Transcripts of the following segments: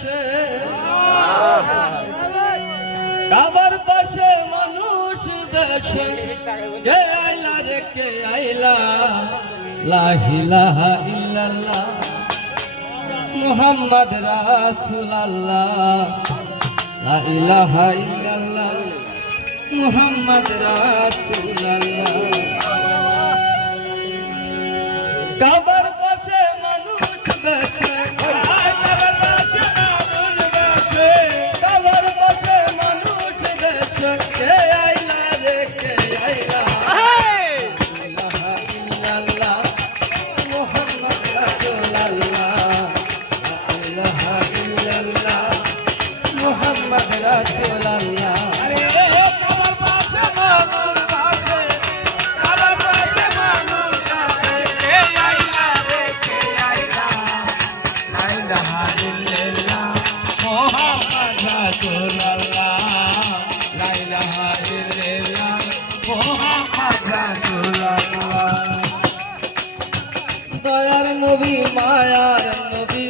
বেশে কাবার পাশে মানুষ বেশে কে আইলা রে কে আইলা লা ইলাহা ইল্লাল্লাহ মুহাম্মদ রাসূলুল্লাহ লা ইলাহা ইল্লাল্লাহ মুহাম্মদ রাসূলুল্লাহ কাবার পাশে মানুষ বেশে কাবার পাশে মানুষ বেশে কে আইলা রে কে আইলা ইলাহা ইল্লাল্লাহ মুহাম্মদ রাসূলুল্লাহ ইলাহা ইল্লাল্লাহ মুহাম্মদ রাসূলুল্লাহ দয়ার নবী মায়ার নবী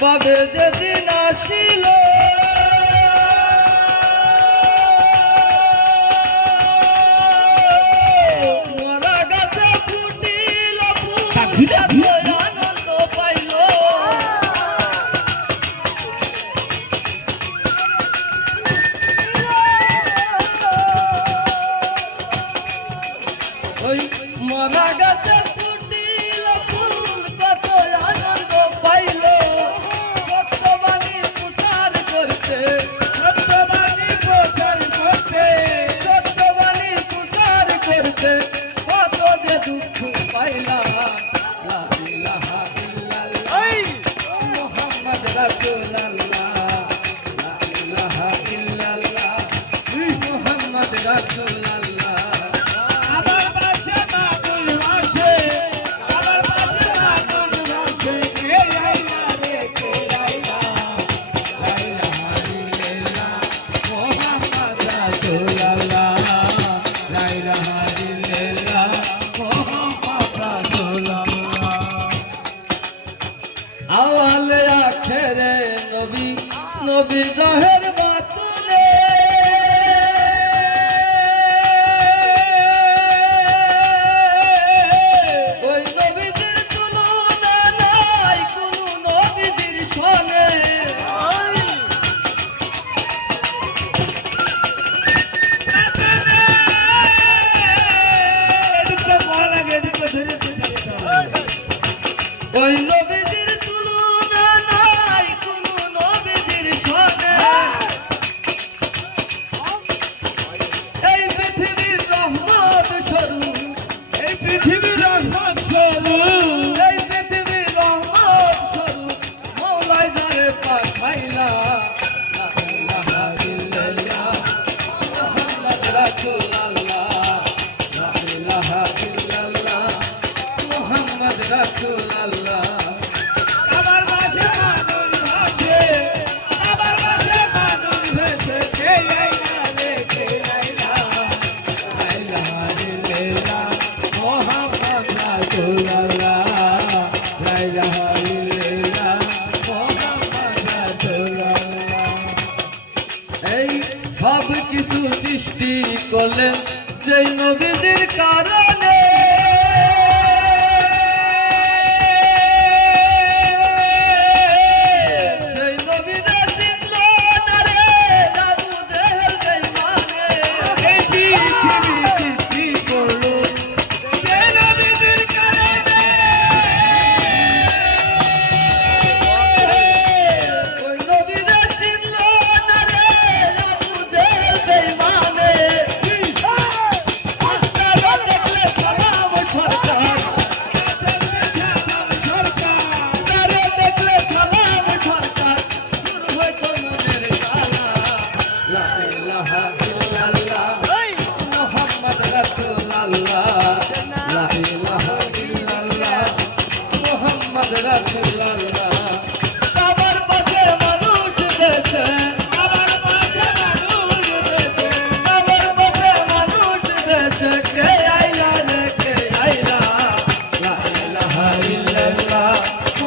পাবে যেদিন আসিল মরা গাছে ফুটিল ফুল আনন্দ পাইল ওই মরা গাছে ফুটিল ফুল কত আনন্দ পাইল সত্যবাণী প্রচার করতে সত্যবাণী প্রচার করতে কত যে দুঃখ পাইলা লা ইলাহা ইল্লাল্লাহ মুহাম্মদ রাসূলুল্লাহ লা ইলাহা ইল্লাল্লাহ মুহাম্মদ রাসূলুল্লাহ আওয়ালে আখেরে নবী নবী জাহের বাতুলে ওই নবীদের তুলনা নাই কোনো নবীদের সনে ওই নবীদের তুলনা নাই কোনো নবীদের সনে এই পৃথিবীর রহমত স্বরূপ এই পৃথিবীর রহমত স্বরূপ এই পৃথিবীর রহমত স্বরূপ মওলাই যারে পাঠাইলা লা ইলাহা ইল্লাল্লাহ মুহাম্মদ রাসূলুল্লাহ লা ইলাহা ইল্লাল্লাহ মুহাম্মদ রাসূলুল্লাহ এই সব কিছু সৃষ্টি করলেন যেই নবীদের কারণে সেই নবীদের চিনল না রে আবু জেহেল বেঈমানে এই পৃথিবী সৃষ্টি করলো যেই নবীদের কারণে ওই নবীদের চিনল না রে আবু জেহেল বেঈমানে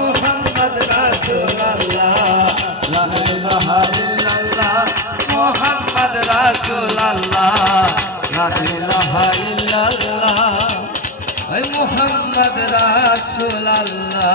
Muhammad Rasulullah ইলাহা ইল্লাল্লাহ মুহাম্মদ রাসূলুল্লাহ লা ইলাহা ইল্লাল্লাহ মুহাম্মদ রাসূলুল্লাহ